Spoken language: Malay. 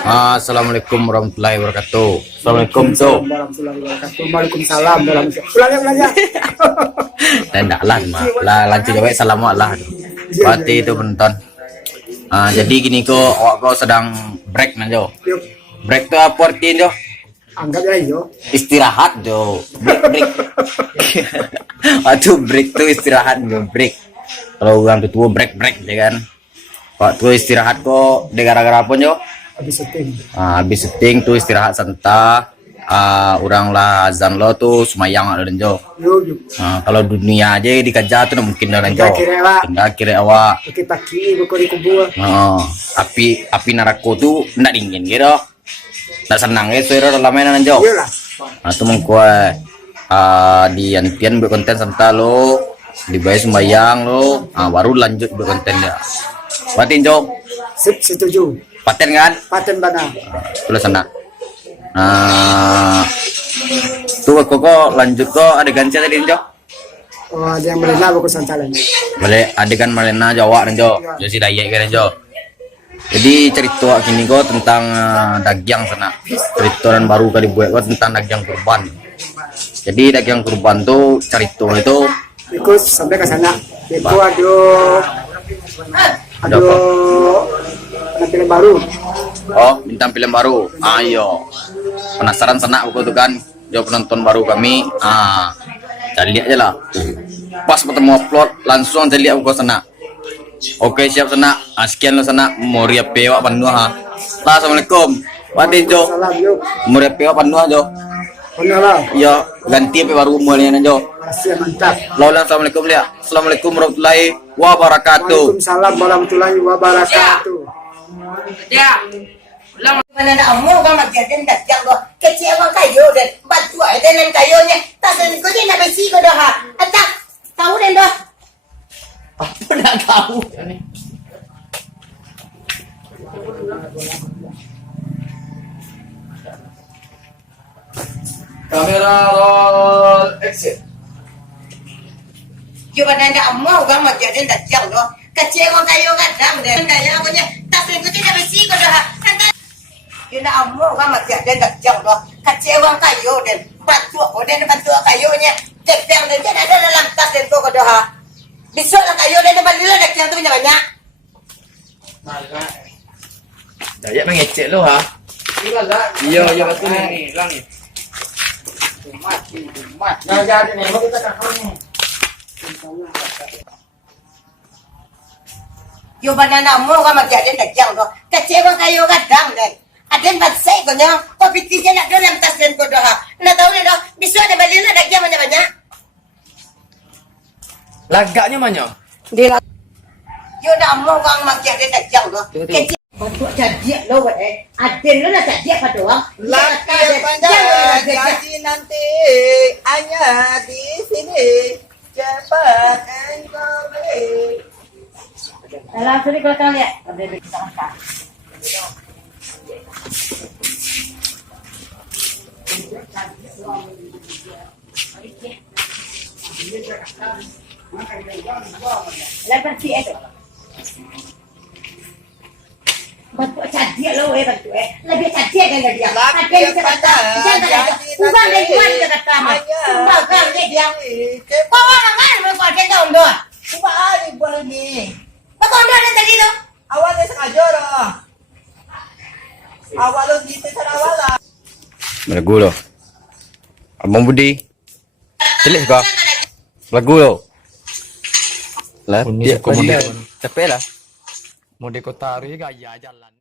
Assalamualaikum warahmatullahi wabarakatuh. Assalamualaikum Cok. Warahmatullahi wabarakatuh. Waalaikumsalam warahmatullahi wabarakatuh. Dan dah lah lanjut jawab salam lah. Berarti itu penonton. Jadi gini kok awak kau sedang break nah Jo. Yuk, Break tuh apa artinya Jo? anggap ya yo. Istirahat Jo. Break. Aduh break tuh istirahat Jo. Break. Kalau orang tua break ya kan. Waktu istirahat kok gara-gara apa Jo? Habis syuting. Habis syuting tuh istirahat sebentar. Orang lah azan lo tuh semayang ada Jo. Yuk. Kalau dunia aja dikejar tuh mungkin dah Jo. Kira awak. Oke pagi buku di kubur. Api narako tuh ndak dingin gitu. Ndak senang itu dalam mainan Jo. Iyalah. Tuh mengkue di antian berkonten sebentar lo, dibayar sembayang lo, baru lanjut berkonten ya. Patin Jo. Sip, setuju. Paten kan? Paten bana. Terus sana. Tuh kok lanjut kok adegan cerita tadi Jo. Oh, ada yang melena buku santalan. Boleh adegan Malena Jawa dan Jo. Jadi dayak kan Jo. Jadi cerita gini kok tentang dagyang sana. Cerita dan baru kali buat kok tentang dagyang kurban. Jadi dagyang kurban tuh cerita itu Ikut sampai ke sana. Itu ada penampilan baru. bintang film baru. Ayo. Penasaran sana buku tuh kan. Jo penonton baru kami. Cari lihat aja lah. Pas ketemu upload langsung cari lihat buku sana. Oke siap sana. Sekian lo sana. Moria pewak panua ha. Assalamualaikum. Watin Jo. Salam yuk. Moria pewak panua Jo. Mana lah? Ya ganti apa baru mulanya Jo. Masih mantap. Laulan assalamualaikum lihat. Assalamualaikum warahmatullahi wabarakatuh. Waalaikumsalam warahmatullahi wabarakatuh. Ya. Mana nak amu kan magjajan datang go. Kecil orang kayu dan batu ada nan kayunya. Tak sen ko din na besi ko dah ha. Atak tahu dan dah. Apa nak tahu? Kamera roll action. Yo mana nak amu kan magjajan datang go. Kecil orang kayu kan dan kayu ko nya. Tak sen ko din na besi ko dah ha. Yun na amo ka magjajan datang go. Kecil orang kayu dan batu kayunya. Tepeng dan ada dalam tas dan ko dah ha. Besok lah kayu dan balila datang tu banyak. Dayak mengecek lo ha. Iya betul ni. Lang ni. Nah, jadi nih, mau kita kakak nih. Yo banana mo ka magjajan datang go. Kecil orang kayu kadang dan aden batsay ko nya. Kopiti dyan na doon ang tas din ko doon ha. Nataw na doon. Biso na balila nagyan banyak. Lagaknya mana? Yo na mo kang magjajan datang go. Kecil batu jadi lo eh. Aden lo na jadi pa doang. Laki pada jadi nanti hanya di sini cepat engkau beli. Dalam sini kalau kalian lihat, ada di tengah. Lepas si itu. Batu jadi lo batu lebih jadi kan dia. Laki pada jadi Bukan dari nanti mana kata mah. Sumpah kan dia. cepat. Kau orang kan mereka ada doang. Coba hari boleh ni. Apa kau ada tadi tu? Awalnya sengaja loh. Awalnya gitu cara awalnya. Lagu lo. Abang Budi. Celik kau. Lagu lo. Lah, dia komodi. Capek lah. Mau dekotari gaya jalan.